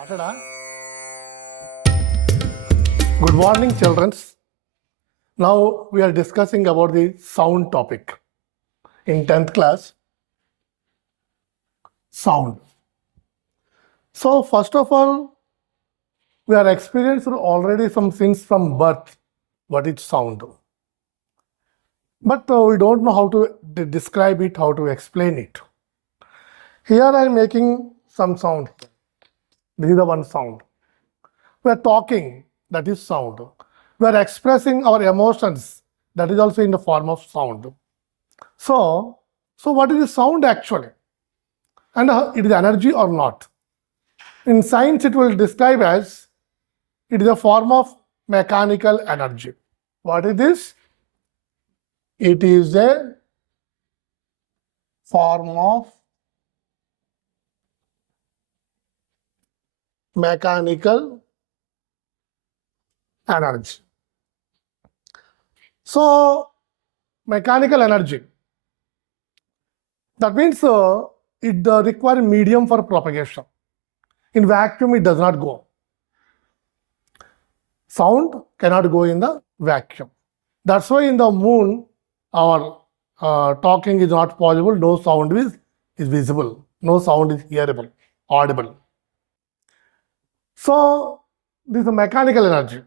Started, huh? Good morning, children. Now we are discussing about the sound topic in 10th class. Sound. So first of all, we are experienced already some things from birth. What is sound? But we don't know how to describe it, how to explain it. Here I am making some sound. This is the one sound. We are talking, that is sound. We are expressing our emotions, that is also in the form of sound. So what is the sound actually? And it is energy or not? In science, it will describe as it is a form of mechanical energy. What is this? It is a form of mechanical energy. So, mechanical energy. That means it requires medium for propagation. In vacuum, it does not go. Sound cannot go in the vacuum. That's why in the moon, our talking is not possible. No sound is visible. No sound is hearable, audible. So, this is a mechanical energy.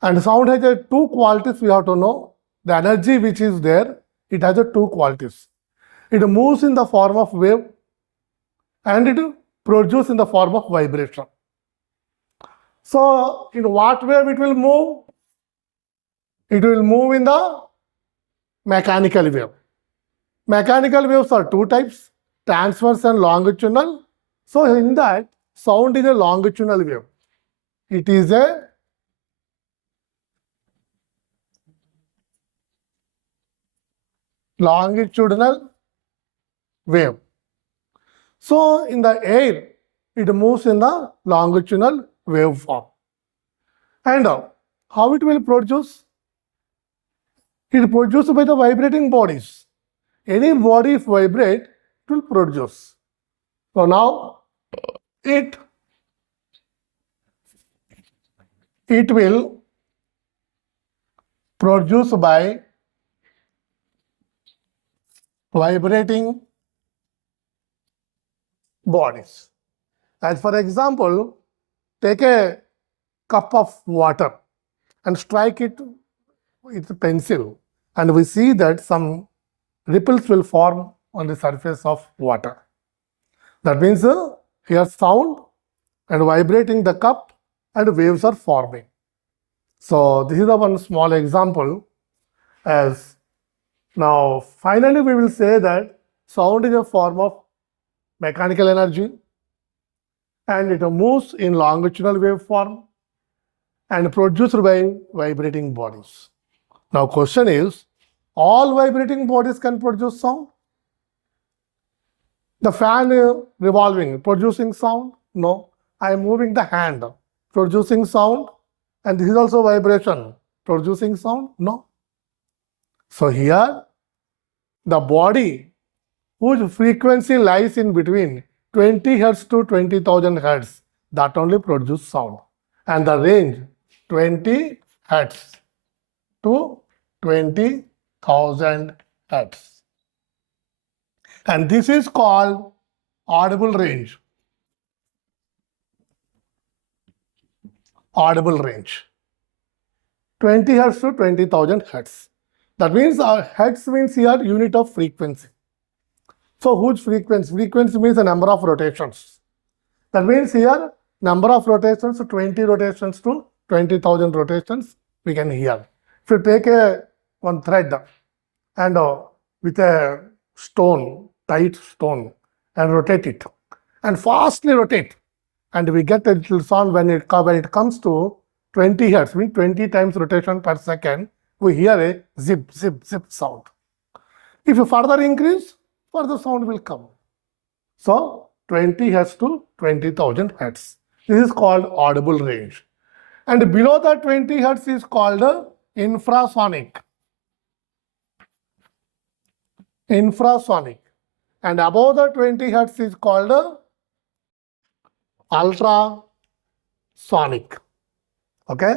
And sound has two qualities we have to know. The energy which is there, it has two qualities. It moves in the form of wave and it produces in the form of vibration. So, in what wave it will move? It will move in the mechanical wave. Mechanical waves are two types, transverse and longitudinal. So, in that, sound is a longitudinal wave. It is a longitudinal wave. So, in the air, it moves in the longitudinal wave form. And how it will produce? It is produced by the vibrating bodies. Any body if vibrate, it will produce. So now it will produce by vibrating bodies. As for example, take a cup of water and strike it with a pencil, and we see that some ripples will form on the surface of water. That means here sound and vibrating the cup and waves are forming. So this is the one small example. As now finally we will say that sound is a form of mechanical energy and it moves in longitudinal wave form and produced by vibrating bodies. Now question is, all vibrating bodies can produce sound? The fan revolving, producing sound? No. I am moving the hand, producing sound, and this is also vibration, producing sound? No. So here, the body whose frequency lies in between 20 Hz to 20,000 Hz, that only produces sound. And the range 20 Hz to 20,000 Hz. And this is called audible range. Audible range. 20 Hz to 20,000 Hz. That means Hertz means here unit of frequency. So whose frequency? Frequency means the number of rotations. That means here number of rotations, 20 rotations to 20,000 rotations we can hear. If you take one thread and with a stone, tight stone, and rotate it and fastly rotate, and we get a little sound when it comes to 20 Hz, means 20 times rotation per second, we hear a zip, zip, zip sound. If you further increase, further sound will come. So 20 Hz to 20,000 Hz. This is called audible range. And below the 20 Hz is called infrasonic. Infrasonic. And above the 20 Hz is called ultrasonic. Okay?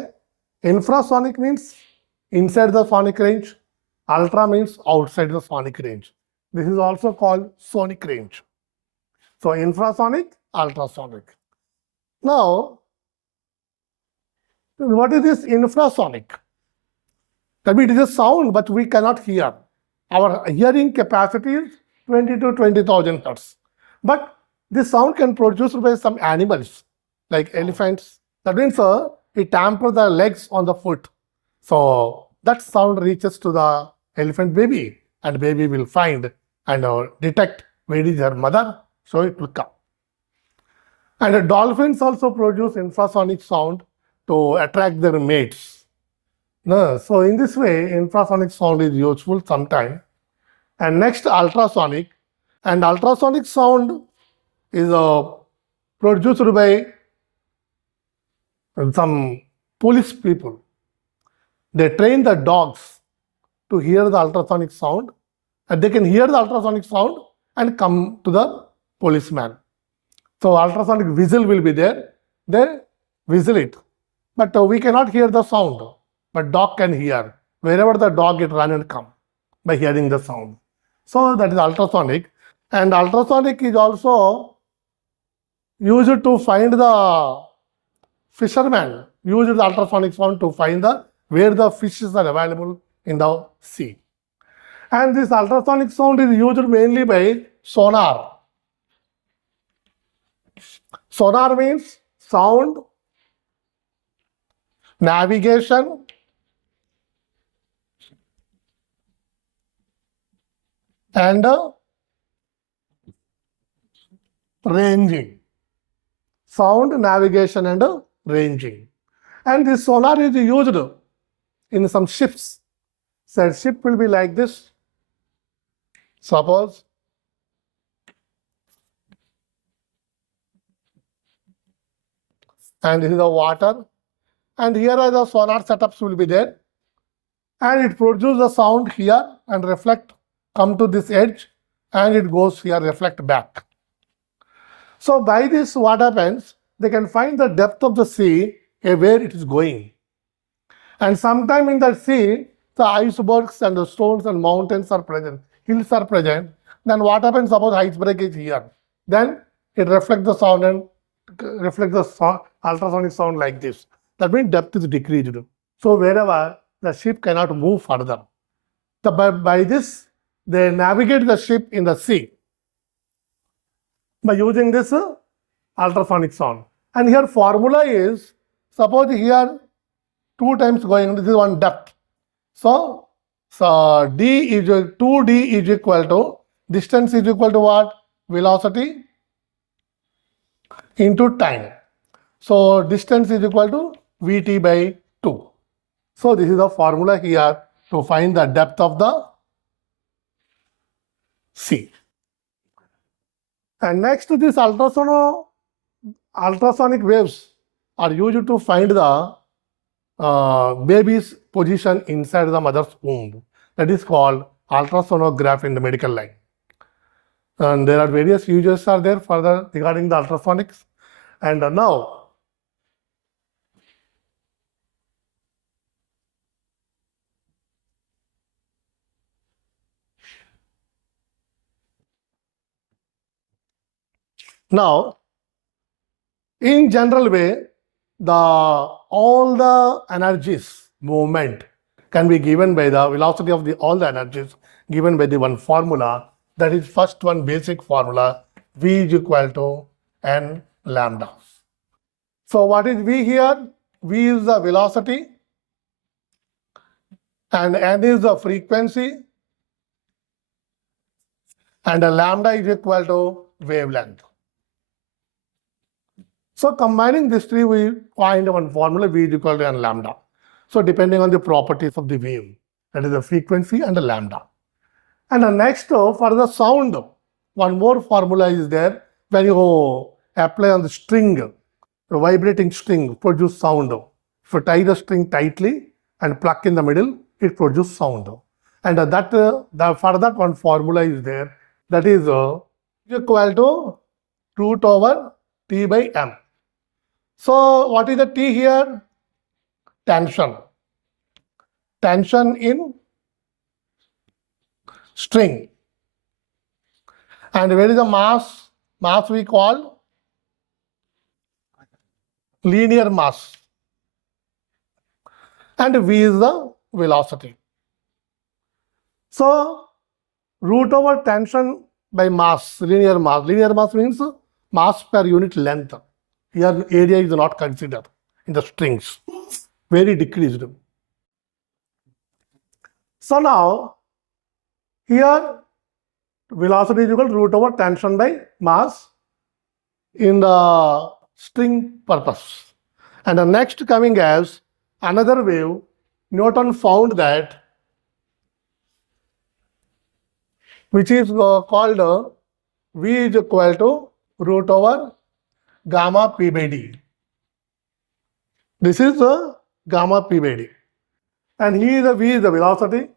Infrasonic means inside the sonic range. Ultra means outside the sonic range. This is also called sonic range. So infrasonic, ultrasonic. Now, what is this infrasonic? That means it is a sound, but we cannot hear. Our hearing capacity is 20 to 20,000 hertz. But this sound can produced by some animals like elephants. That means it tampers the legs on the foot. So that sound reaches to the elephant baby, and baby will find and detect where is her mother, so it will come. And the dolphins also produce infrasonic sound to attract their mates. No, so in this way, infrasonic sound is useful sometime. And next, ultrasonic. And ultrasonic sound is produced by some police people. They train the dogs to hear the ultrasonic sound, and they can hear the ultrasonic sound and come to the policeman. So ultrasonic whistle will be there. They whistle it. But we cannot hear the sound. But dog can hear. Wherever the dog it run and come by hearing the sound. So that is ultrasonic. And ultrasonic is also used to find the fisherman. Use the ultrasonic sound to find the where the fishes are available in the sea. And this ultrasonic sound is used mainly by sonar. Sonar means sound, navigation, and ranging. Sound, navigation, and ranging. And this sonar is used in some ships. So a ship will be like this. Suppose and this is the water, and here are the sonar setups will be there, and it produces the sound here and reflect, come to this edge, and it goes here, reflect back. So by this, what happens? They can find the depth of the sea where it is going. And sometime in the sea, the icebergs and the stones and mountains are present, hills are present. Then what happens? Suppose iceberg is here. Then it reflects the sound and reflects the ultrasonic sound like this. That means depth is decreased. So wherever the ship cannot move further. By this, they navigate the ship in the sea by using this ultrasonic sound. And here formula is, suppose here 2 times going, this is one depth. So d is 2d is equal to, distance is equal to what? Velocity into time. So distance is equal to Vt by 2. So this is the formula here to find the depth of the sea. And next, this ultrasonic waves are used to find the baby's position inside the mother's womb. That is called ultrasonograph in the medical line. And there are various uses are there further regarding the ultrasonics. And now, in general way, all the energies movement can be given by the velocity of all the energies given by the one formula. That is first one basic formula, V is equal to n lambda. So what is V here? V is the velocity and n is the frequency and lambda is equal to wavelength. So combining these three, we find one formula V is equal to n lambda. So depending on the properties of the wave, that is the frequency and the lambda. And the next, for the sound, one more formula is there. When you apply on the string, the vibrating string produce sound. If you tie the string tightly and pluck in the middle, it produces sound. And for that one formula is there. That is equal to root over T by M. So what is the T here? Tension. Tension in string. And where is the mass? Mass we call linear mass. And V is the velocity. So root over tension by mass, linear mass. Linear mass means mass per unit length. Here area is not considered in the strings. Very decreased. So now here velocity is equal to root over tension by mass in the string purpose. And the next coming as another wave, Newton found that which is called V is equal to root over gamma p by d. This is gamma p by d. And here the V is the velocity,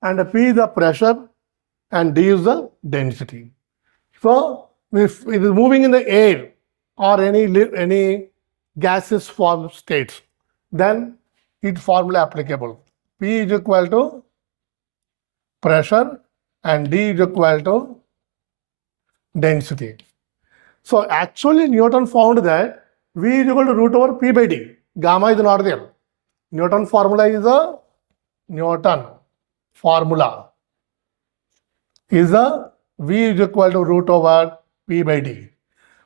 and P is the pressure, and D is the density. So if it is moving in the air or any gaseous form states, then its formula applicable. P is equal to pressure and D is equal to density. So actually Newton found that V is equal to root over P by D. Gamma is not there. Newton formula is a Newton formula is a V is equal to root over P by D.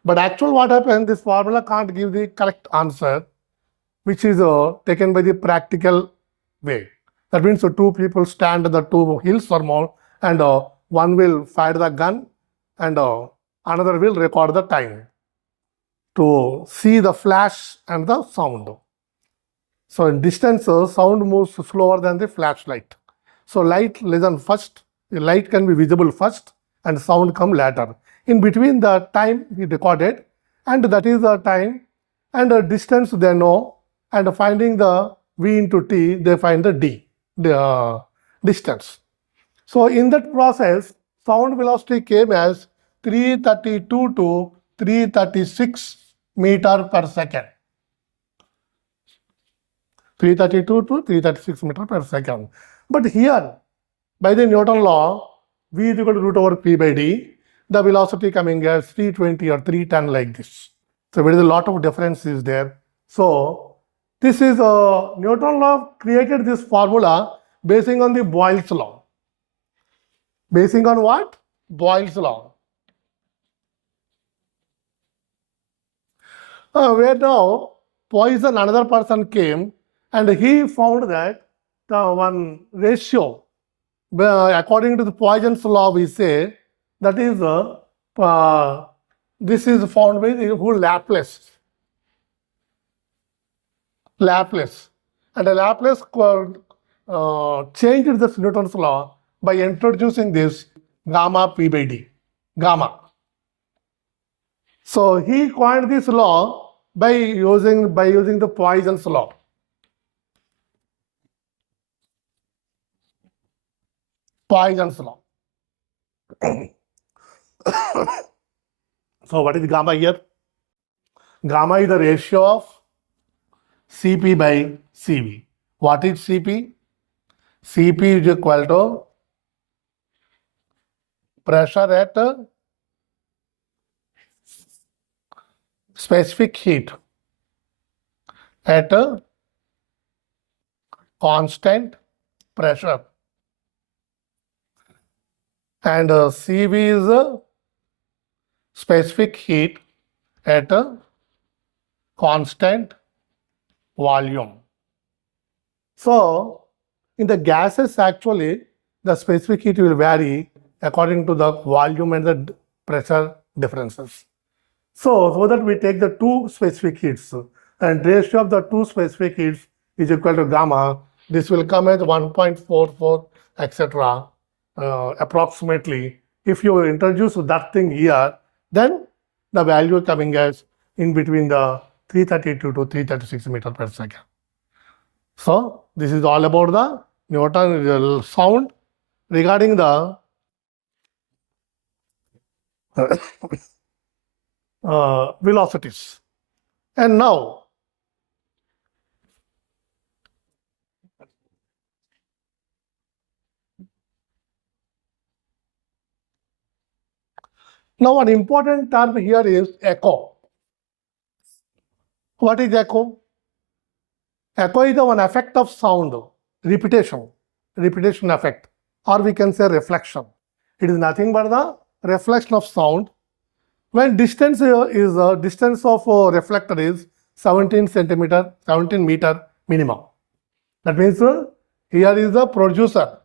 But actually what happens, this formula can't give the correct answer, which is taken by the practical way. That means two people stand at the two hills or more, and one will fire the gun and another will record the time to see the flash and the sound. So in distances, sound moves slower than the flashlight. So light listen first, the light can be visible first and sound come later. In between the time he recorded, and that is the time, and the distance they know, and finding the V into T, they find the D, the distance. So in that process, sound velocity came as 332 to 336 meter per second. 332 to 336 meter per second. But here, by the Newton law, V is equal to root over P by D, the velocity coming as 320 or 310 like this. So there is a lot of difference is there. So this is Newton law created this formula basing on the Boyle's law. Basing on what? Boyle's law. Where now Poisson, another person came, and he found that the one ratio, according to the Poisson's law, we say that is this is found by the whole Laplace. And the Laplace changed this Newton's law by introducing this gamma p by d, gamma. So he coined this law by using the Poisson's law. Poisson's law. So what is gamma here? Gamma is the ratio of Cp by Cv. What is Cp? Cp is equal to pressure at specific heat at a constant pressure, and Cv is a specific heat at a constant volume. So in the gases, actually the specific heat will vary according to the volume and the pressure differences. So that we take the two specific heats, and ratio of the two specific heats is equal to gamma. This will come as 1.44 etc. Approximately. If you introduce that thing here, then the value coming as in between the 332 to 336 meter per second. So this is all about the Newton sound. Regarding the velocities. And now an important term here is echo. What is echo? Echo is the one effect of sound, repetition effect, or we can say reflection. It is nothing but the reflection of sound when distance is distance of reflector is 17 meter minimum. That means here is the producer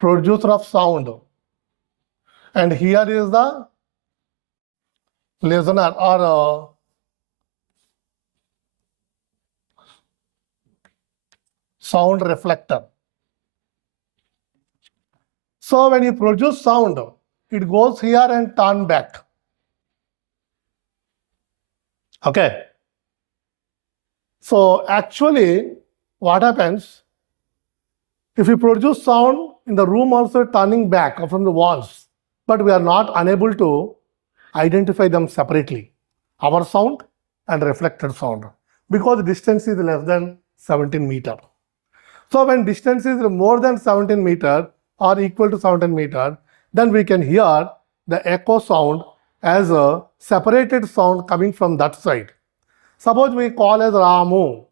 of sound, and here is the listener or sound reflector. So when you produce sound, it goes here and turn back. Okay. So actually, what happens if we produce sound in the room also turning back from the walls, but we are not unable to identify them separately, our sound and reflected sound, because the distance is less than 17 meter. So when distance is more than 17 meter or equal to 17 meter, then we can hear the echo sound as a separated sound coming from that side. Suppose we call as Ramu.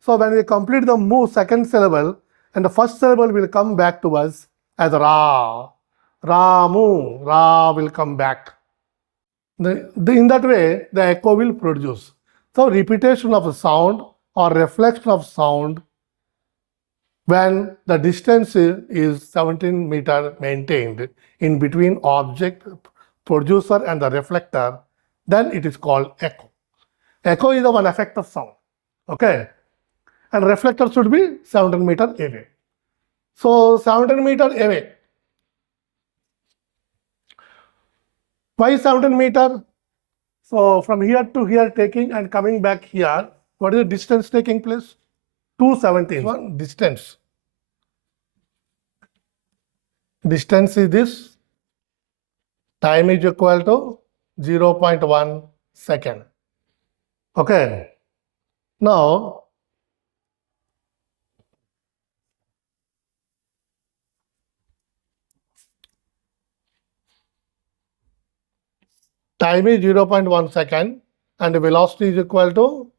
So when we complete the mu second syllable, and the first syllable will come back to us as Ra. Ramu, Ra will come back. In that way, the echo will produce. So repetition of a sound or reflection of sound when the distance is 17 meter maintained in between object, producer and the reflector, then it is called echo. Echo is the one effect of sound. Okay. And reflector should be 17 meter away. So 17 meter away. Why 17 meter? So from here to here taking and coming back here, what is the distance taking place? 217. One distance. Distance is this. Time is equal to 0.1 second. Okay. Now, time is 0.1 second and the velocity is equal to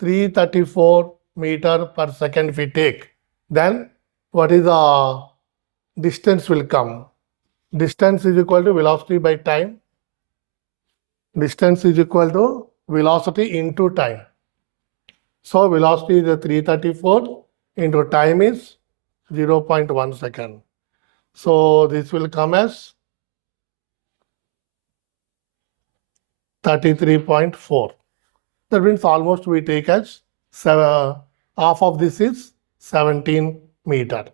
334 meter per second if we take. Then what is the distance will come? Distance is equal to velocity by time. Distance is equal to velocity into time. So velocity is 334 into time is 0.1 second. So this will come as 33.4. That means almost we take as half of this is 17 meter.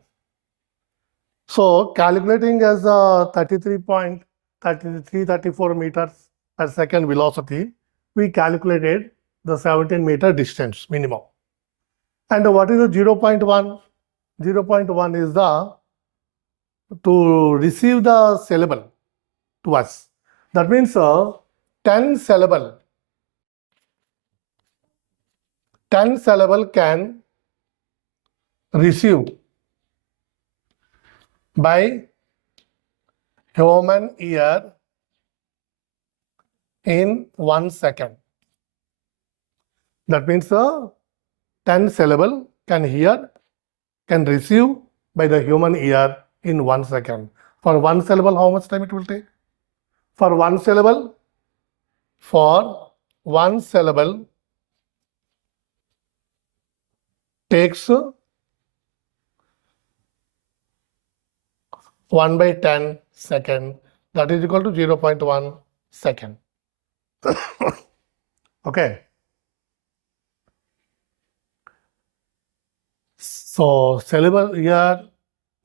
So calculating as 33.34 meters per second velocity, we calculated the 17 meter distance minimum. And what is the 0.1? 0.1 is the to receive the syllable to us. That means 10 syllable can receive by human ear in 1 second. That means 10 syllable can receive by the human ear in 1 second. For one syllable, how much time it will take? For one syllable takes 1/10 second, that is equal to 0.1 second. Okay. So syllable here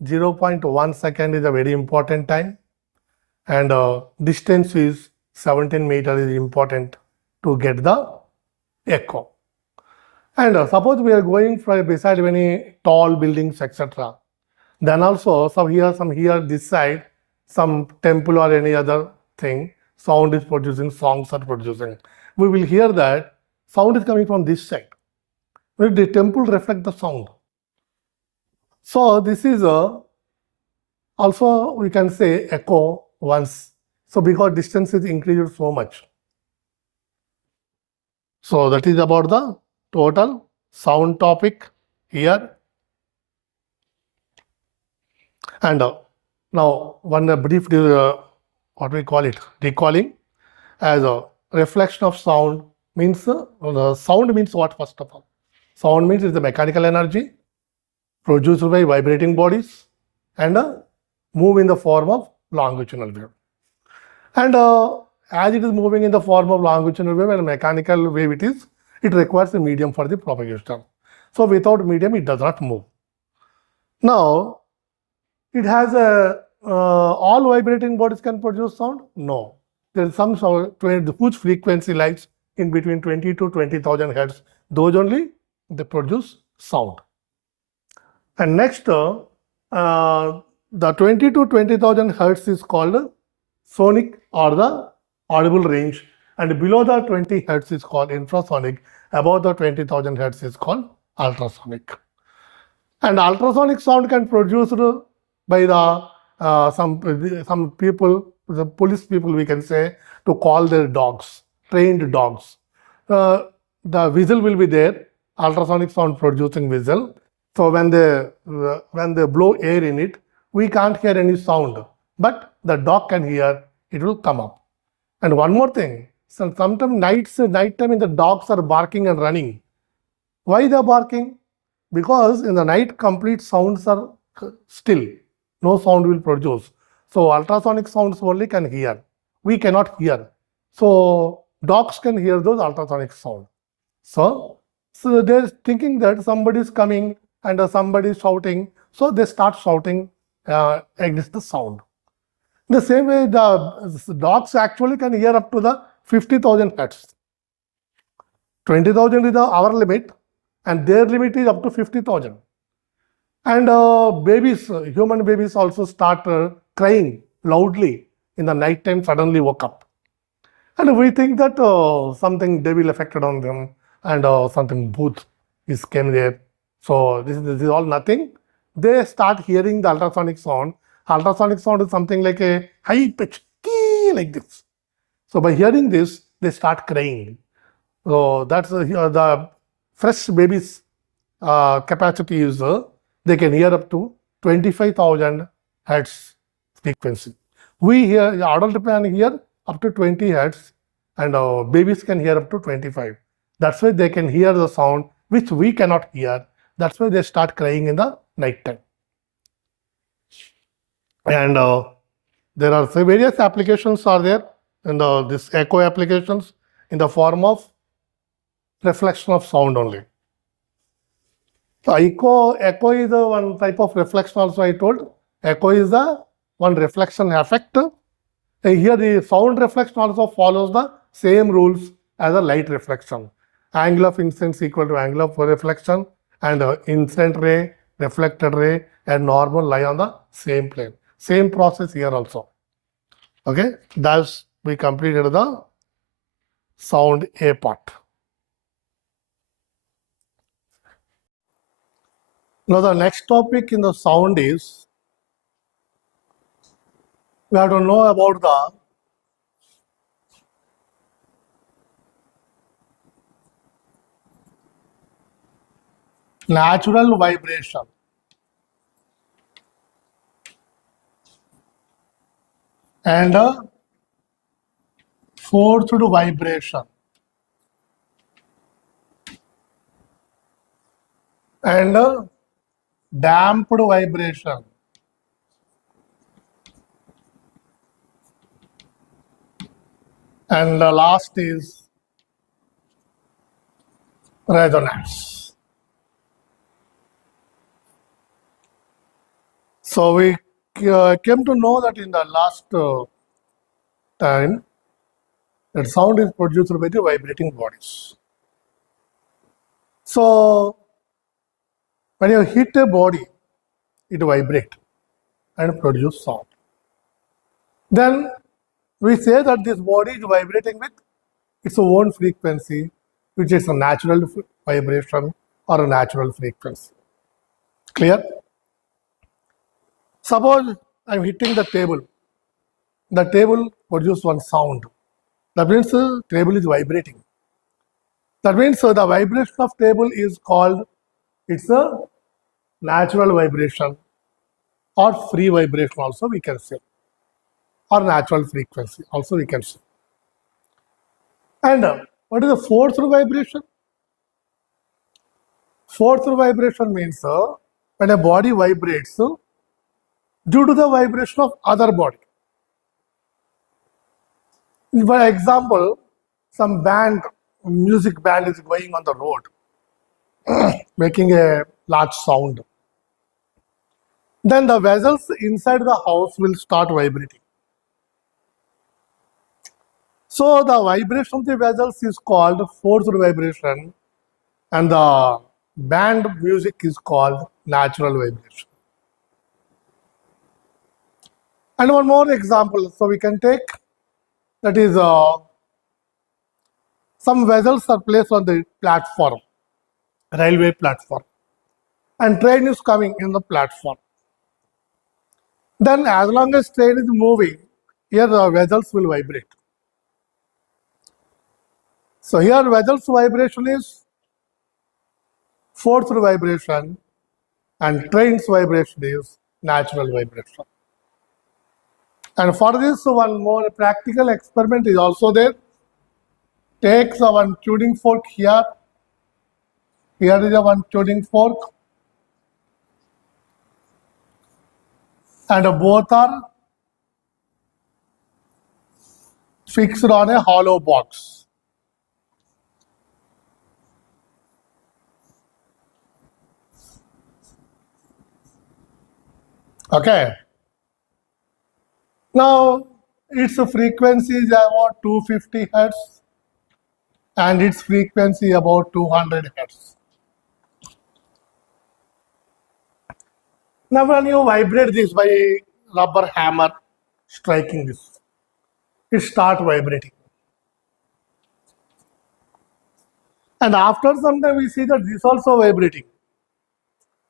0.1 second is a very important time, and distance is 17 meter is important to get the echo. And suppose we are going beside any tall buildings, etc. Then also some here this side, some temple or any other thing, sound is producing, songs are producing. we will hear that sound is coming from this side. The temple reflect the sound. So this is also we can say echo once. So because distance is increased so much. So that is about the total sound topic here. And now one brief what we call it, recalling as a reflection of sound means sound means what? First of all, sound means is the mechanical energy produced by vibrating bodies and move in the form of longitudinal wave. And as it is moving in the form of longitudinal wave and mechanical wave it requires a medium for the propagation. So without medium it does not move. Now it has a all vibrating bodies can produce sound? No. There is some sound, huge frequency lies in between 20 to 20,000 hertz. Those only they produce sound. And next, the 20 to 20,000 hertz is called sonic or the audible range, and below the 20 hertz is called infrasonic. Above the 20,000 hertz is called ultrasonic. And ultrasonic sound can produced by the some people, the police people we can say, to call their dogs, trained dogs. The whistle will be there, ultrasonic sound producing whistle. So when they blow air in it, we can't hear any sound, but the dog can hear, it will come up. And one more thing, sometimes nighttime in the dogs are barking and running. Why they are barking? Because in the night complete sounds are still, no sound will produce. So ultrasonic sounds only can hear. We cannot hear. So dogs can hear those ultrasonic sound. So they're thinking that somebody is coming and somebody is shouting. So they start shouting against the sound. The same way the dogs actually can hear up to the 50,000 hertz. 20,000 is our limit and their limit is up to 50,000. And babies, human babies also start crying loudly in the night time, suddenly woke up. And we think that something devil affected on them and something booth is came there. So this is all nothing. They start hearing the ultrasonic sound. Ultrasonic sound is something like a high pitch, like this. So by hearing this, they start crying. So that's the fresh babies capacity is they can hear up to 25,000 hertz frequency. We hear adult can hear up to 20 hertz, and babies can hear up to 25. That's why they can hear the sound which we cannot hear. That's why they start crying in the night time. And there are various applications are there in this echo applications in the form of reflection of sound only. So echo is one type of reflection also I told. Echo is the one reflection effect. Here the sound reflection also follows the same rules as a light reflection. Angle of incidence equal to angle of reflection, and incident ray, reflected ray and normal lie on the same plane. Same process here also. Okay, thus we completed the sound A part. Now the next topic in the sound is we have to know about the natural vibration and forced vibration and damped vibration and the last is resonance. So we came to know that in the last time that sound is produced by the vibrating bodies. So when you hit a body, it vibrates and produce sound. Then we say that this body is vibrating with its own frequency, which is a natural vibration or a natural frequency. Clear? Suppose I'm hitting the table. The table produces one sound. That means the table is vibrating. That means the vibration of table is called, it's a natural vibration or free vibration also we can say, or natural frequency also we can say. And what is the forced vibration? Forced vibration means when a body vibrates due to the vibration of other body. For example, some music band is going on the road, making a large sound. Then the vessels inside the house will start vibrating. So the vibration of the vessels is called forced vibration, and the band music is called natural vibration. And one more example, so we can take, that is some vessels are placed on the platform, railway platform, and train is coming in the platform. Then as long as train is moving, here the vessels will vibrate. So here vessels vibration is forced vibration and train's vibration is natural vibration. And for this, one more practical experiment is also there. Take one tuning fork here. Here is one tuning fork. And both are fixed on a hollow box. Okay. Now, its frequency is about 250 hertz and its frequency about 200 hertz. Now, when you vibrate this by rubber hammer striking this, it starts vibrating. And after some time, we see that this also vibrating.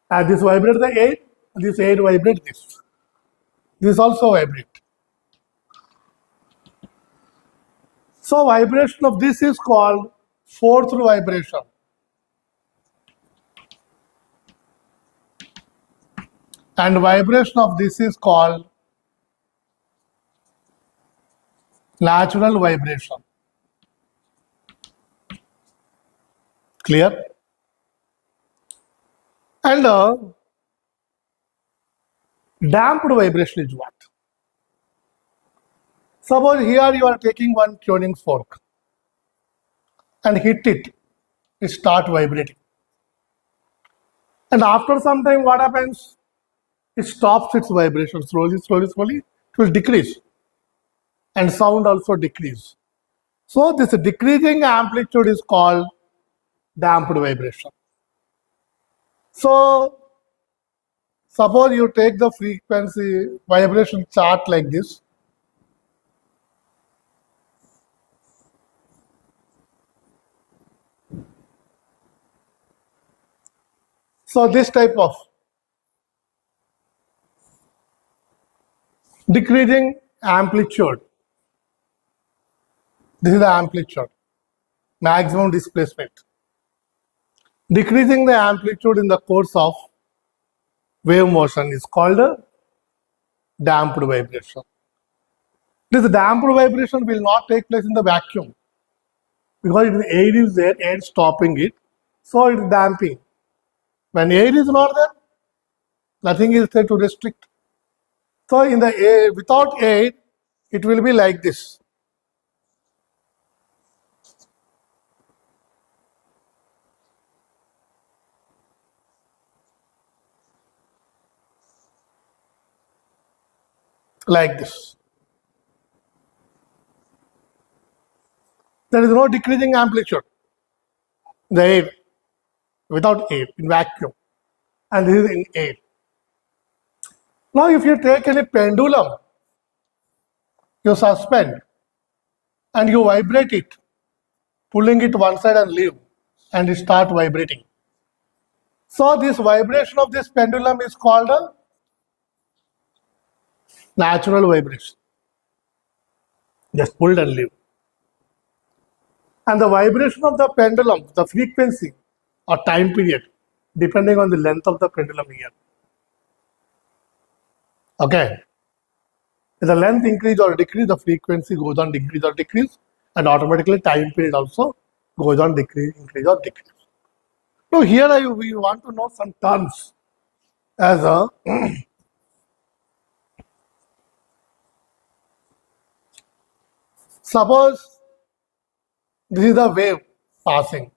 As this vibrates the air, this air vibrates this. This also vibrates. So vibration of this is called forced vibration. And vibration of this is called natural vibration. Clear? And damped vibration is what? Suppose here you are taking one tuning fork and hit it, it starts vibrating. And after some time, what happens? It stops its vibration slowly, slowly, slowly. It will decrease. And sound also decrease. So this decreasing amplitude is called damped vibration. So suppose you take the frequency vibration chart like this. So this type of decreasing amplitude. This is the amplitude, maximum displacement. Decreasing the amplitude in the course of wave motion is called a damped vibration. This damped vibration will not take place in the vacuum because air is there, air stopping it, so it is damping. When air is not there, nothing is there to restrict. So in the air, without air, it will be like this. Like this. There is no decreasing amplitude. The air, without air, in vacuum. And this is in air. Now if you take any pendulum, you suspend and you vibrate it, pulling it one side and leave, and it start vibrating. So this vibration of this pendulum is called a natural vibration. Just pulled and leave. And the vibration of the pendulum, the frequency or time period, depending on the length of the pendulum here. Okay. If the length increase or decrease, the frequency goes on increase or decrease, and automatically time period also goes on increase or decrease. Now here we want to know some terms as a suppose this is a wave passing.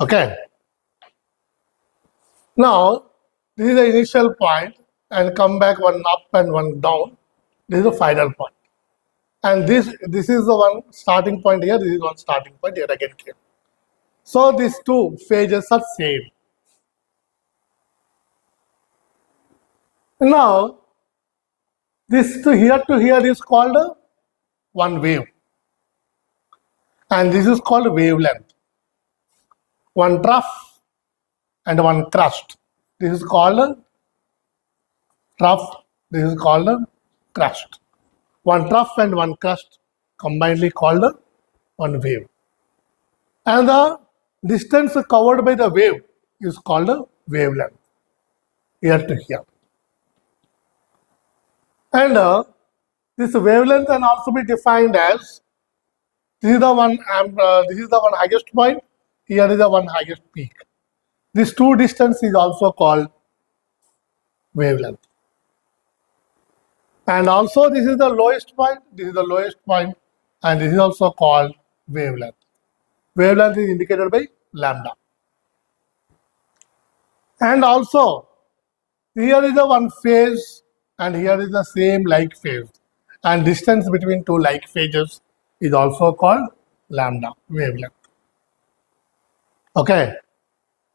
Okay. Now this is the initial point and come back one up and one down. This is the final point. And this is the one starting point here, this is one starting point here again here. So these two phases are same. Now this to here is called one wave. And this is called wavelength. One trough and one crest. This is called trough, this is called crest. One trough and one crest combinedly called one wave. And the distance covered by the wave is called a wavelength, here to here. And this wavelength can also be defined as this is the one highest point, here is the one highest peak. This two distance is also called wavelength. And also this is the lowest point, this is the lowest point, and this is also called wavelength. Wavelength is indicated by lambda. And also here is the one phase and here is the same like phase. And distance between two like phases is also called lambda, wavelength. Okay.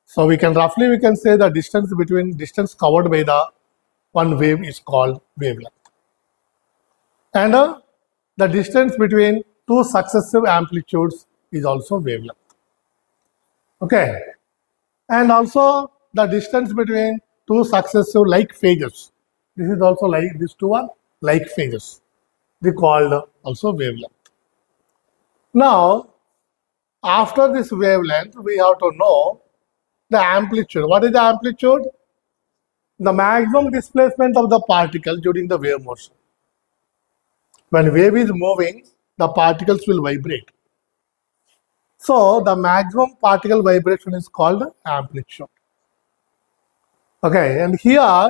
So we can say the distance covered by the one wave is called wavelength. And the distance between two successive amplitudes is also wavelength. Okay. And also the distance between two successive like phases. This is also like these two are like phases. They called also wavelength. Now, after this wavelength, we have to know the amplitude. What is the amplitude? The maximum displacement of the particle during the wave motion. When wave is moving, the particles will vibrate. So the maximum particle vibration is called amplitude. Okay, and here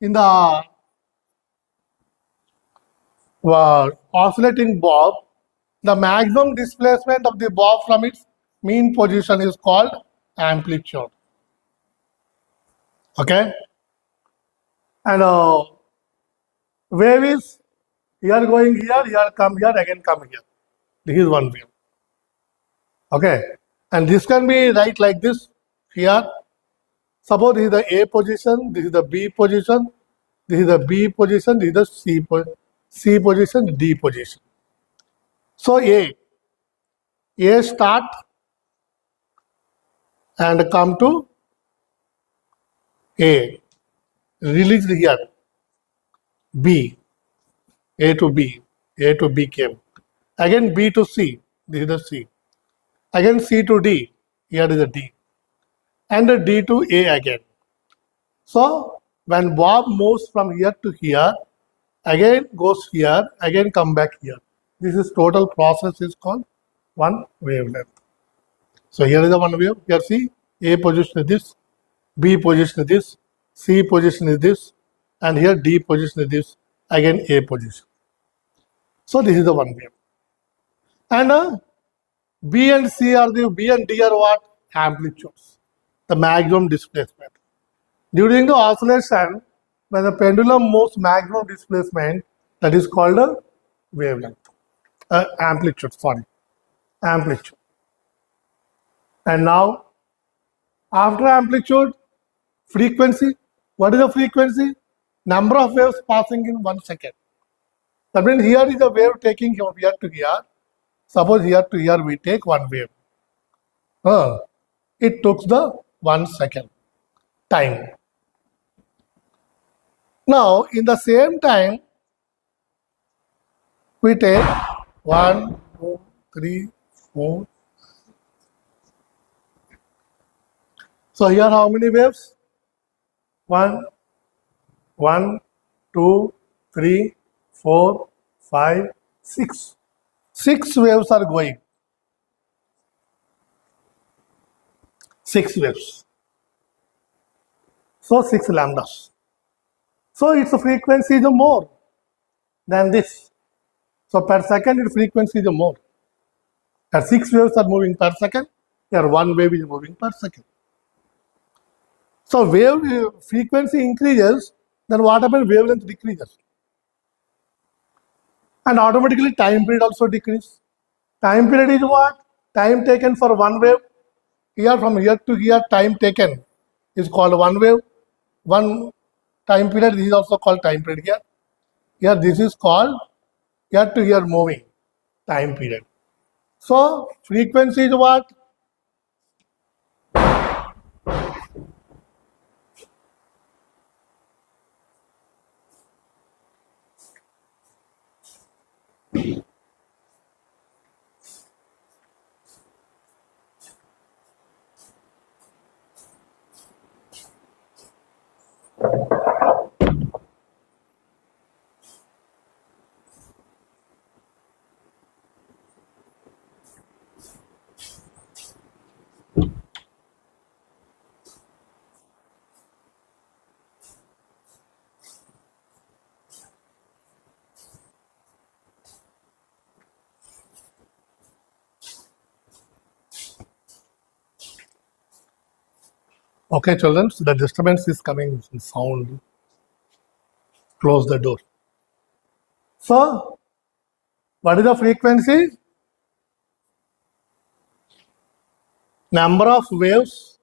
in the oscillating bob, the maximum displacement of the bob from its mean position is called amplitude. Okay, and wave is here going here come here, again come here. This is one wave. Okay, and this can be right like this here. Suppose this is the A position, this is the B position, this is the B position, this is the C position, D position. So A start and come to A, release here, B, A to B came. Again B to C, this is the C. Again C to D, here is the D. And the D to A again. So when bob moves from here to here, again goes here, again come back here. This is total process is called one wavelength. So here is the one wave. Here see, A position is this, B position is this, C position is this, and here D position is this, again A position. So this is the one wave. And B and D are what? Amplitudes, the maximum displacement. During the oscillation, when the pendulum moves maximum displacement, that is called a wavelength. Amplitude. And now, after amplitude, frequency. What is the frequency? Number of waves passing in 1 second. That means here is a wave taking from here to here. Suppose here to here we take one wave. It took the 1 second time. Now, in the same time, we take 1, 2, 3, 4. So here how many waves? 1, 2, 3, 4, 5, 6. 6 waves are going. 6 waves. So 6 lambdas. So its frequency is more than this. So per second its frequency is more. Here 6 waves are moving per second. Here 1 wave is moving per second. So wave frequency increases, then what happens? Wavelength decreases. And automatically time period also decreases. Time period is what? Time taken for one wave. Here from here to here time taken is called one wave. One time period, this is also called time period here. Here this is called here to here moving time period. So frequency is what? Okay, children, so the disturbance is coming in sound. Close the door. So, what is the frequency? Number of waves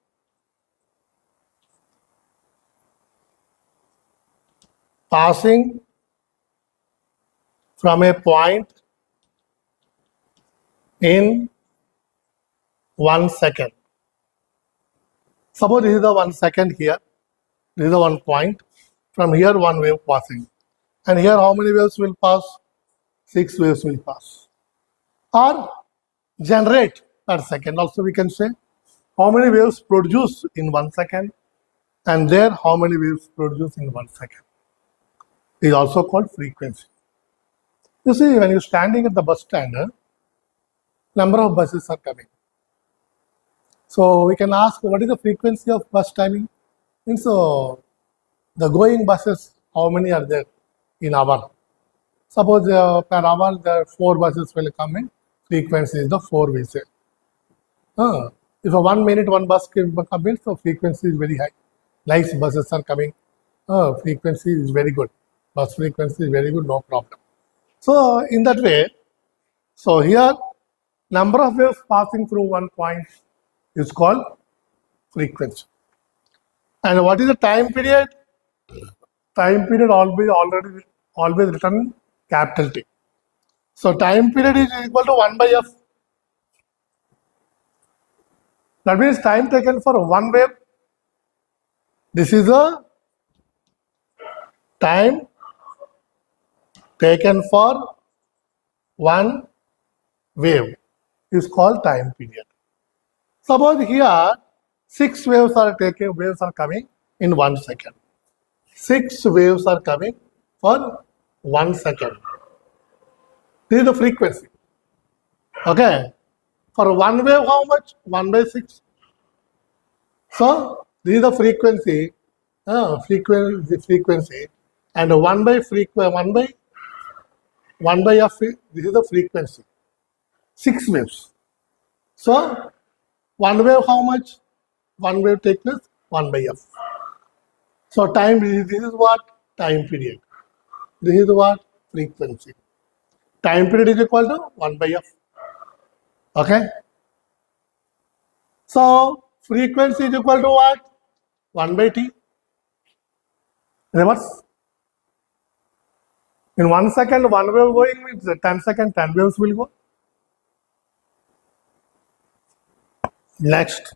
passing from a point in 1 second. Suppose this is the 1 second here. This is the 1 point. From here, 1 wave passing. And here, how many waves will pass? 6 waves will pass. Or generate per second. Also, we can say how many waves produce in 1 second. And there, how many waves produce in 1 second. Is also called frequency. You see, when you're standing at the bus stand, number of buses are coming. So we can ask, what is the frequency of bus timing? And so the going buses, how many are there in hour? Suppose per hour there are 4 buses will come in. Frequency is the 4 we say. If a 1 minute 1 bus can come in, so frequency is very high. Nice buses are coming. Frequency is very good. Bus frequency is very good, no problem. So in that way, so here number of waves passing through 1 point is called frequency. And what is the time period? Time period always written capital T. So time period is equal to 1 by F. That means time taken for 1 wave. This is the time taken for 1 wave is called time period. Suppose here 6 waves are coming in 1 second. 6 waves are coming for 1 second. This is the frequency. Okay. For 1 wave, how much? 1 by 6. So this is the frequency. Frequency, and 1 by F. This is the frequency. 6 waves. So 1 wave, how much? 1 wave take place 1 by F. So time, this is what? Time period. This is what? Frequency. Time period is equal to 1 by F. Okay. So frequency is equal to what? 1 by T. Reverse. In 1 second, 1 wave going means 10 seconds, 10 waves will go. Next,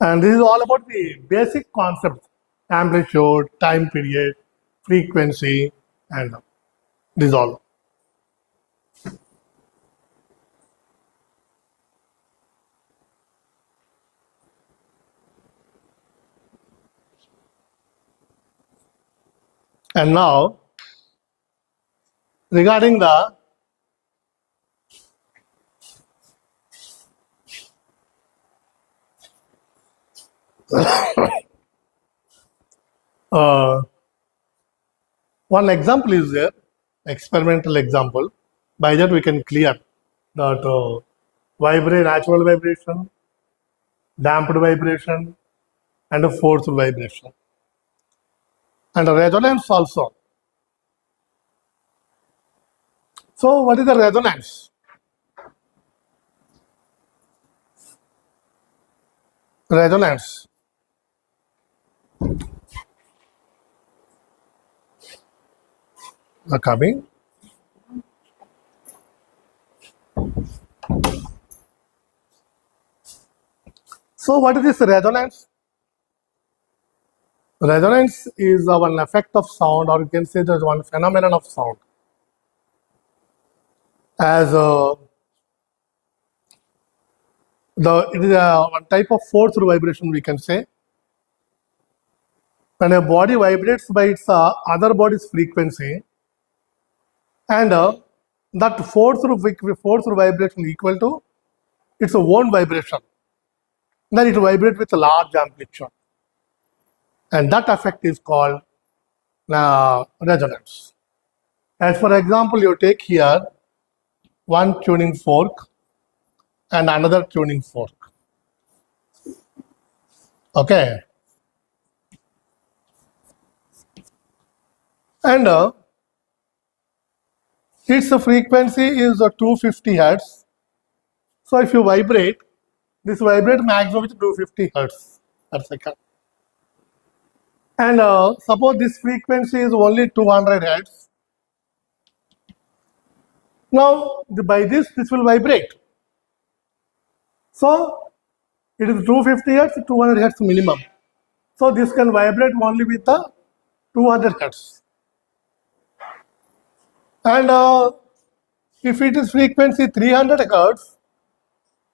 and this is all about the basic concepts: amplitude, time period, frequency, and this all. And now, regarding the one example is there, experimental example. By that we can clear that natural vibration, damped vibration, and a forced vibration, and a resonance also. So, what is the resonance? Resonance. Coming. So, what is this resonance? Resonance is one effect of sound, or you can say there's one phenomenon of sound. As it is one type of forced vibration, we can say. When a body vibrates by its other body's frequency, and that forced vibration equal to its own vibration, then it vibrates with a large amplitude, and that effect is called resonance. As for example, you take here one tuning fork and another tuning fork. Okay. And its frequency is 250 hertz. So if you vibrate, this vibrate maximum with 250 hertz per second. And suppose this frequency is only 200 hertz. Now, by this will vibrate. So, it is 250 hertz, 200 hertz minimum. So, this can vibrate only with the 200 hertz. And if it is frequency 300 hertz,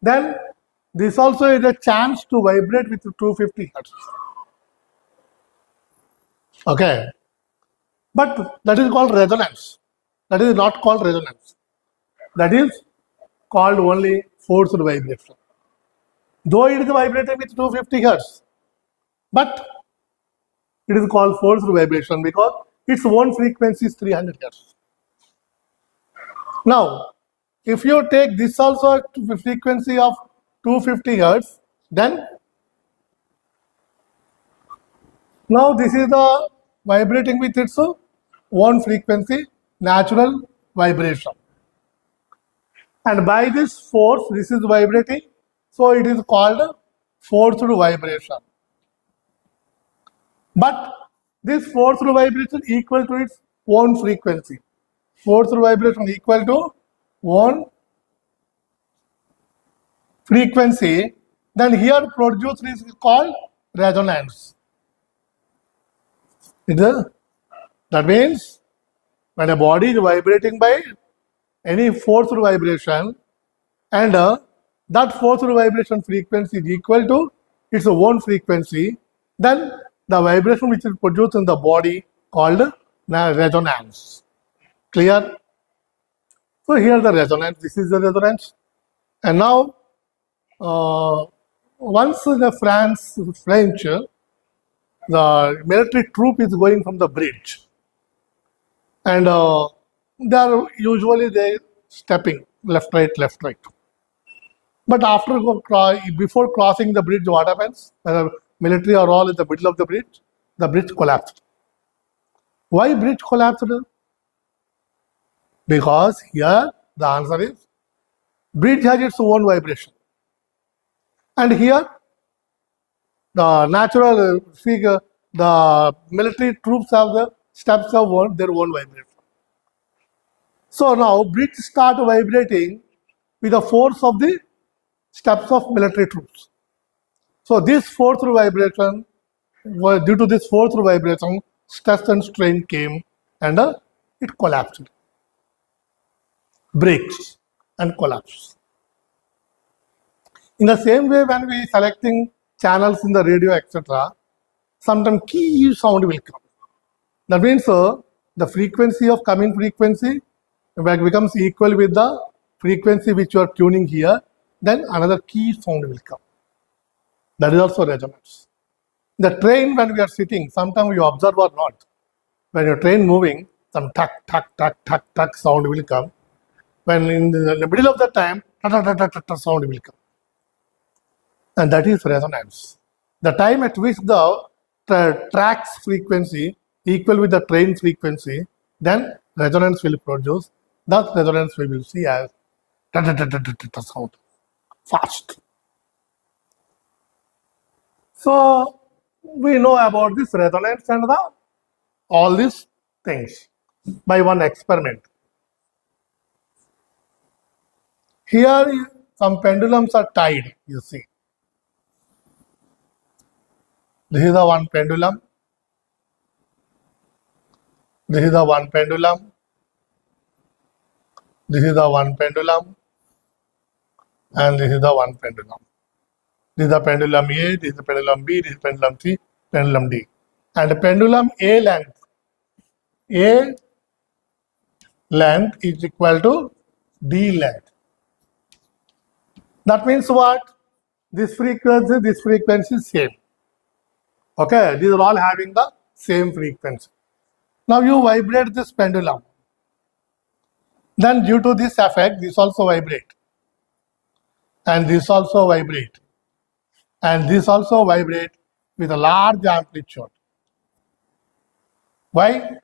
then this also is a chance to vibrate with 250 hertz. Okay. But that is called resonance. That is not called resonance. That is called only forced vibration. Though it is vibrating with 250 hertz, but it is called forced vibration because its own frequency is 300 hertz. Now, if you take this also to frequency of 250 hertz, then now this is the vibrating with its own frequency, natural vibration. And by this force, this is vibrating, so it is called forced vibration. But this forced vibration equal to its own frequency. Forced vibration equal to own frequency, then here produced is called resonance. That means when a body is vibrating by any forced vibration, and that forced vibration frequency is equal to its own frequency, then the vibration which is produced in the body called resonance. Clear? So here the resonance, this is the resonance. And now, once the French, the military troop is going from the bridge, and they are usually stepping left, right. But before crossing the bridge, what happens? The military are all in the middle of the bridge collapsed. Why bridge collapsed? Because here the answer is bridge has its own vibration. And here the natural figure, the military troops have the steps have their own vibration. So now bridge start vibrating with the force of the steps of military troops. So this force through vibration, due to this force through vibration, stress and strain came and it collapsed, breaks and collapses. In the same way, when we selecting channels in the radio, etc., sometimes key sound will come. That means the frequency of coming frequency becomes equal with the frequency which you are tuning here, then another key sound will come. That is also resonance. The train, when we are sitting, sometimes you observe or not, when your train moving, some tuck, tuck, tuck, tuck, tuck sound will come. When in the middle of the time, sound will come. And that is resonance. The time at which the track's frequency equal with the train frequency, then resonance will produce. That resonance we will see as sound, fast. So we know about this resonance and all these things by one experiment. Here some pendulums are tied, you see. This is the one pendulum. This is the one pendulum. This is the one pendulum. And this is the one pendulum. This is the pendulum A, this is the pendulum B, this is pendulum C, pendulum D. And the pendulum A length is equal to D length. That means what? This frequency is same. Okay, these are all having the same frequency. Now you vibrate this pendulum. Then due to this effect, this also vibrate. And this also vibrate. And this also vibrate with a large amplitude. Why?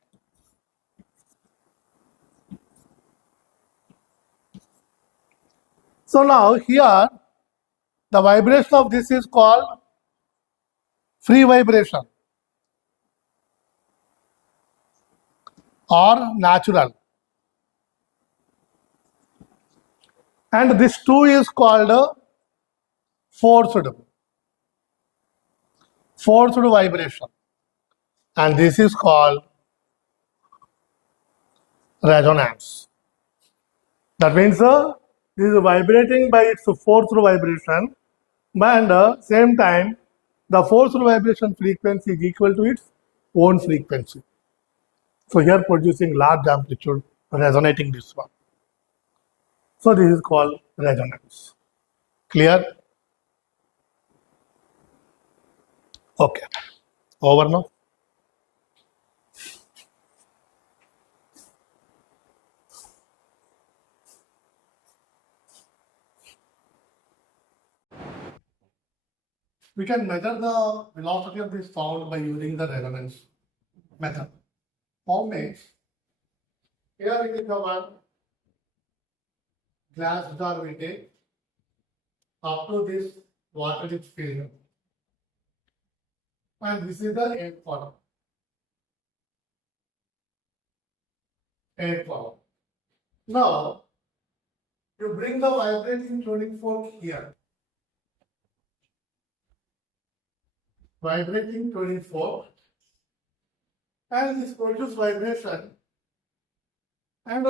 So now here, the vibration of this is called free vibration or natural. And this too is called forced vibration. And this is called resonance. That means this is vibrating by its forced vibration, but at the same time, the forced vibration frequency is equal to its own frequency. So here producing large amplitude, resonating this one. So this is called resonance. Clear? Okay. Over now. We can measure the velocity of this sound by using the resonance method. How means here it is the one glass jar we take. Up to this water is filled. And this is the air column. Air column. Now you bring the vibrating tuning fork here. Vibrating tuning fork, and this produces vibration, and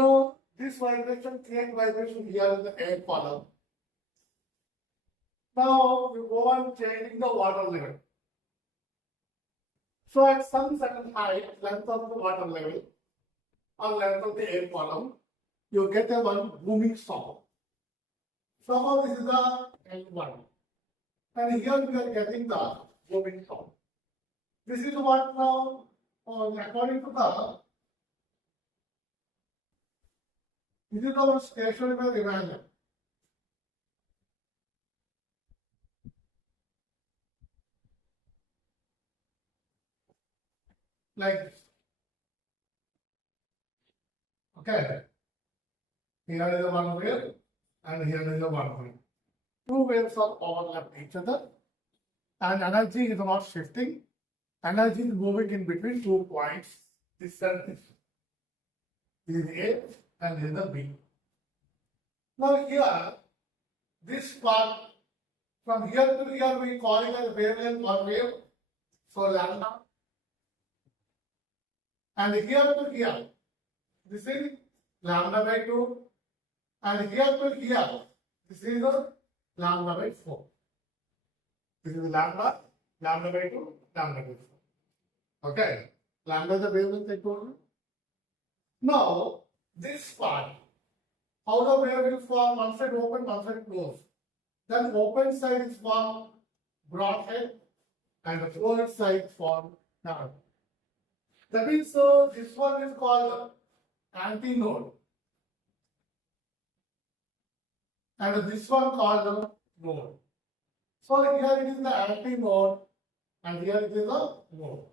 this vibration creates vibration here in the air column. Now you go on changing the water level. So at some certain height, length of the water level, or length of the air column, you get a one booming sound. So this is the L1, and here we are getting the booming sound. This is what now, according to this is our stationary wave imagine. Like this. Okay. Here is the one wave, and here is the one wave. Two waves are overlap each other, and energy is not shifting. Energy is moving in between 2 points, this and this. This is A and this is the B. Now here, this part From here to here, we call it as wavelength or wave. So lambda. And here to here, this is lambda by 2. And here to here, this is lambda by 4. This is lambda by 2, lambda by 4. Okay. Lambda is the wavelength I told you. Now, this part, how the wave will form, one side open, one side closed. Then open side is formed broadhead and the closed side formed narrow. That means this one is called antinode and this one called node. So here it is the antinode and here it is a node.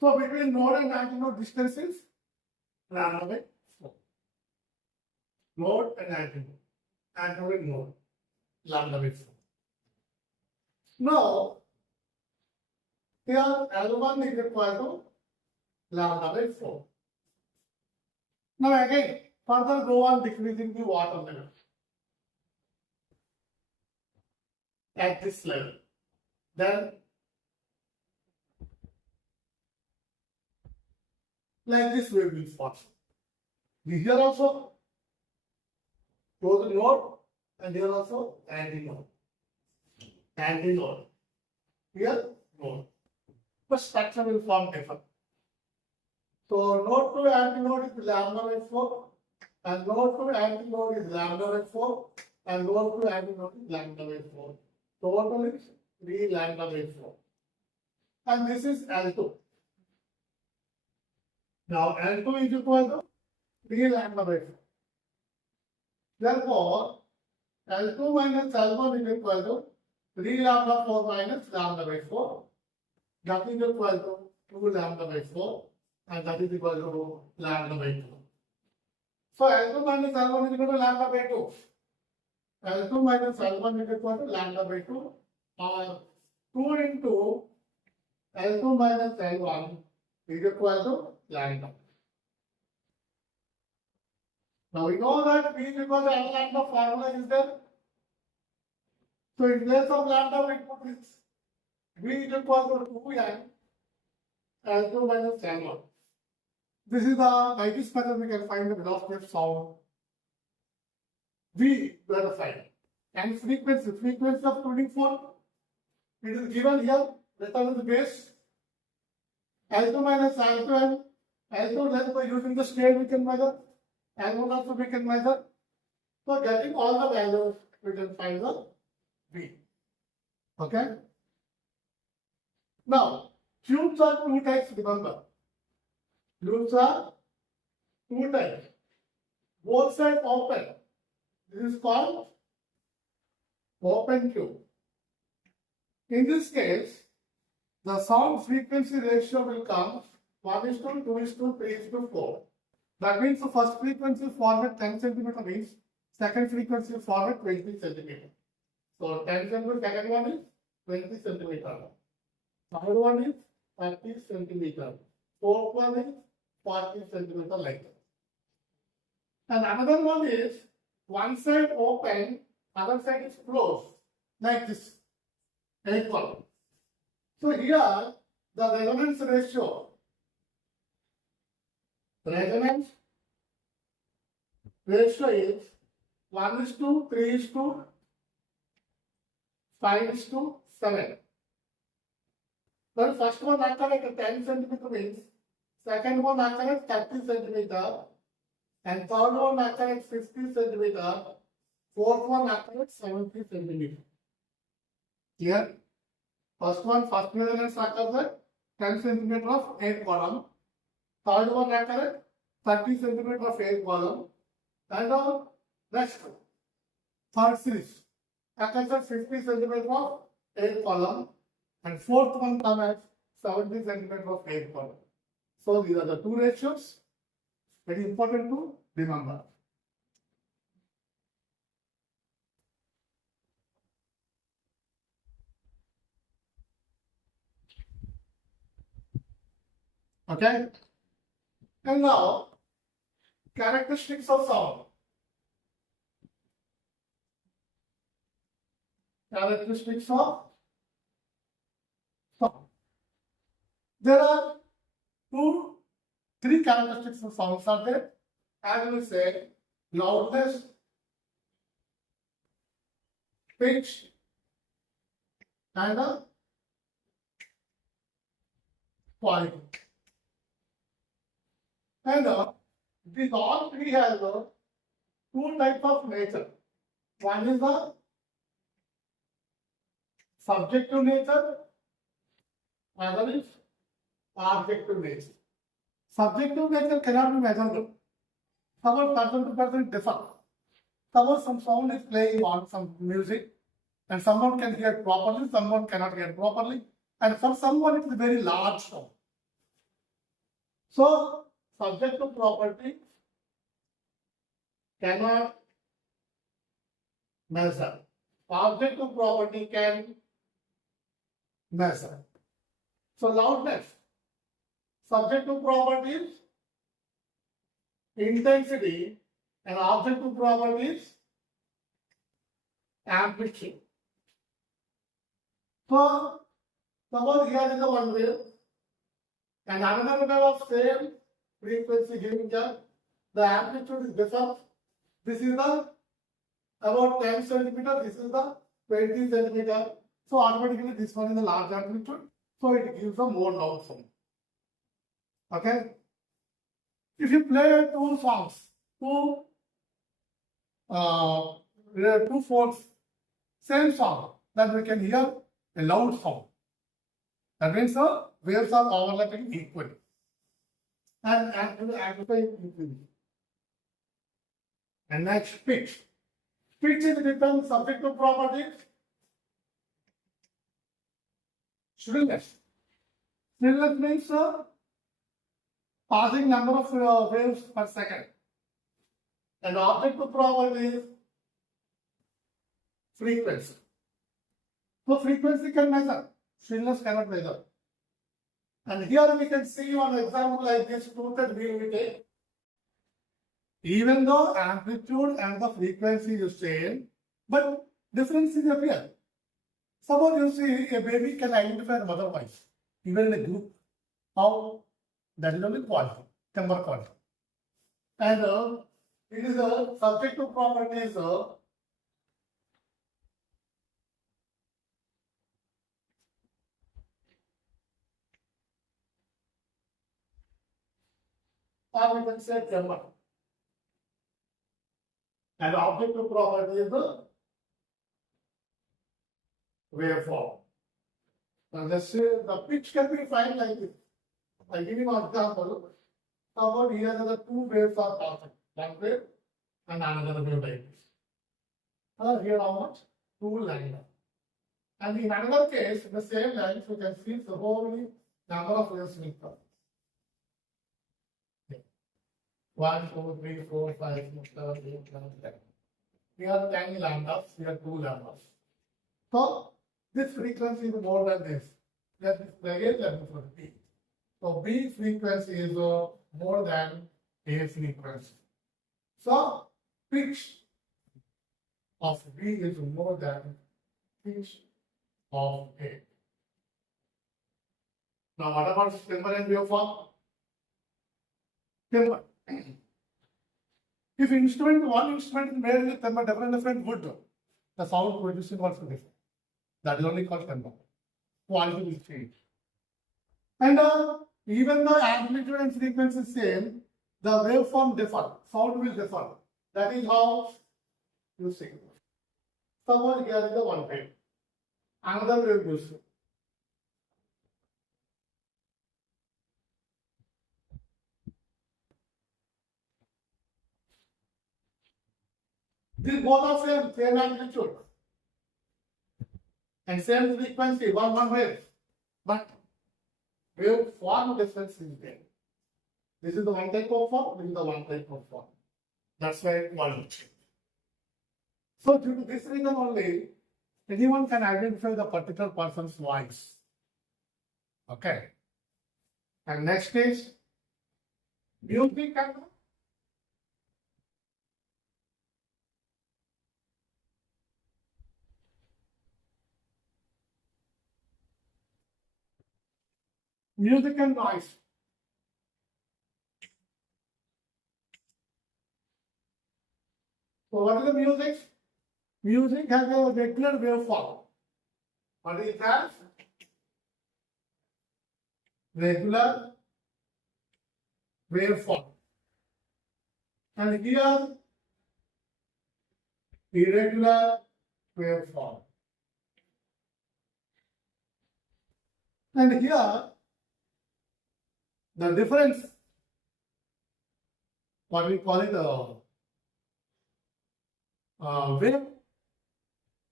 So between node and antinode distance is lambda by 4. Node and antinode. Antinode and node. Lambda by 4. Now, here L1 is equal to lambda by 4. Now again, further go on decreasing the water level at this level. Then, like this wave will form. Here also, close node, and here also antinode. Antinode. Here, node. But structure will form different. So, node to antinode is lambda by 4, and node to antinode is lambda by 4, and node to antinode is lambda by 4. Total is 3 lambda by 4. And this is L2. Now, L2 is equal to 3 lambda by 4. Therefore, L2 minus L1 is equal to 3 lambda 4 minus lambda by 4. That is equal to 2 lambda by 4 and that is equal to lambda by 2. So L2 minus L1 is equal to lambda by 2. L2 minus L1 is equal to lambda by 2 or 2 into L2 minus L1 is equal to lambda. Now we know that V is equal to L lambda formula is there. So in place of lambda we put this V is equal to 2n L2 minus L1. This is by this method we can find the velocity of sound. V we have to find. And frequency of tuning fork, it is given here, written in the base. L2 minus L2 and L2 length by using the scale we can measure. L1 also we can measure. So getting all the values, we can find the V. Okay? Now, tubes are two types, remember. Tubes are two types. Both sides open. This is called open tube. In this case, the sound frequency ratio will come 1:2, 2:2, 3:4. That means the first frequency format 10 centimeter means second frequency format 20 centimeter. So 10 centimeter, second one is 20 centimeter. Third one is 30 centimeter. Fourth one is 40 centimeter like that. And another one is one side open, other side is closed like this. Equal. So here the resonance ratio is 1:3:5:7. Well, first one occurs at 10 centimeter means, second one occurs at 30 centimeter, and third one occurs at 50 centimeter, fourth one occurs at 70 centimeter. Here, first resonance occurs at 10 centimeter of 8 column, third one occurs at 30 centimeter of 8 column, and next third series occurs at 50 centimeter of 8 column, and fourth one comes at 70 centimeter of 8 column. So these are the two ratios, very important to remember. Okay? And now, characteristics of sound. characteristics of sound. There are three characteristics of sounds are there. As we say, loudness, pitch, and quality. And these all three have two types of nature. One is the subjective nature, another is objective nature. Subjective nature cannot be measurable. Suppose person to person differ. Suppose some sound is playing on some music and someone can hear properly, someone cannot hear properly, and for someone it is a very large sound. So, subjective property cannot measure. Objective property can measure. So, loudness. Subjective properties, intensity, and objective properties, amplitude. So, suppose here is the one wave, and another wave of same frequency giving the amplitude is different. This is the about 10 centimeter, this is the 20 centimeter. So, automatically this one is the large amplitude, so it gives a more loud sound. Okay. If you play two songs, two folks, same song, then we can hear a loud sound. That means the waves are overlapping equally and amplifying equally. And next, pitch. Pitch is different subjective properties. Shrillness. Shrillness means passing number of waves per second. And objective property is frequency. So frequency can measure, shrillness cannot measure. And here we can see one example like this toothed wheel we take. Even though amplitude and the frequency is same, but differences appear. Suppose you see a baby can identify the mother voice, even in a group. How? That is only quality, timbre quality. And it is a subjective properties or we can say timbre. And objective property is the waveform. And let's say the pitch can be defined like this. I give you an example. Suppose here the two waves are passing, one wave and another wave like this. Here how much? 2 lambda. And in another case, in the same line, you can see the whole number of waves will come. 1, 2, 3, 4, 5, 6, 7, 8, 9, 10. Here 10 lambdas, here 2 lambdas. So this frequency is more than this. That is the A level for B. So B frequency is more than A frequency. So pitch of B is more than pitch of A. Now what about timbre and waveform? Timbre. If one instrument is made with timbre, different wood, the sound producing also different. That is only called timbre. Quality will change. And even though amplitude and frequency is same, the waveform differ, sound will differ. That is how you see. Suppose here is the one wave, another wave you see. These both are same amplitude and same frequency, one wave, but waveform difference is there. This is the one type of form, this is the one type of form. That's why one. So due to this reason only, anyone can identify the particular person's voice. Okay. And next is music and Music and noise. So what is the music? Music has a regular waveform. What is that? Regular waveform. And here, irregular waveform. And here, the difference, what we call it, wave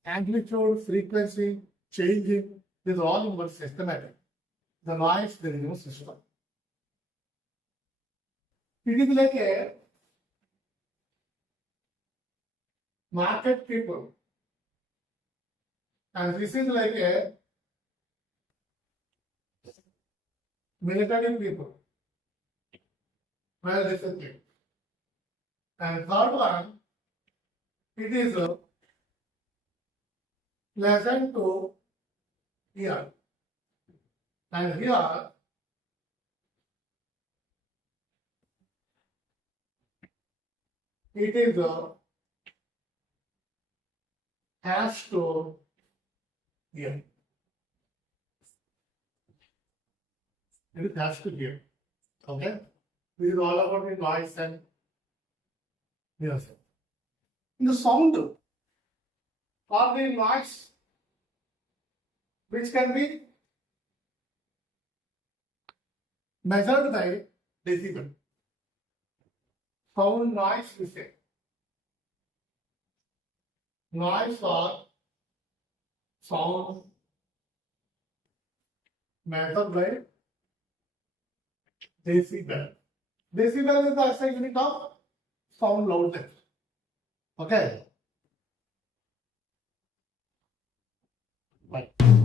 amplitude, frequency, changing, these are all in one systematic. The noise, there is no system. It is like a market people, and this is like a military people, well disciplined. And third one, it is pleasant to hear. And here, it is has to hear. It has to hear. Okay? This is all about the noise and music. The sound or the noise, which can be measured by decibel. Sound noise we say. Noise or sound measured by decibel. Decibel is the SI unit of sound loudness. Okay. Bye.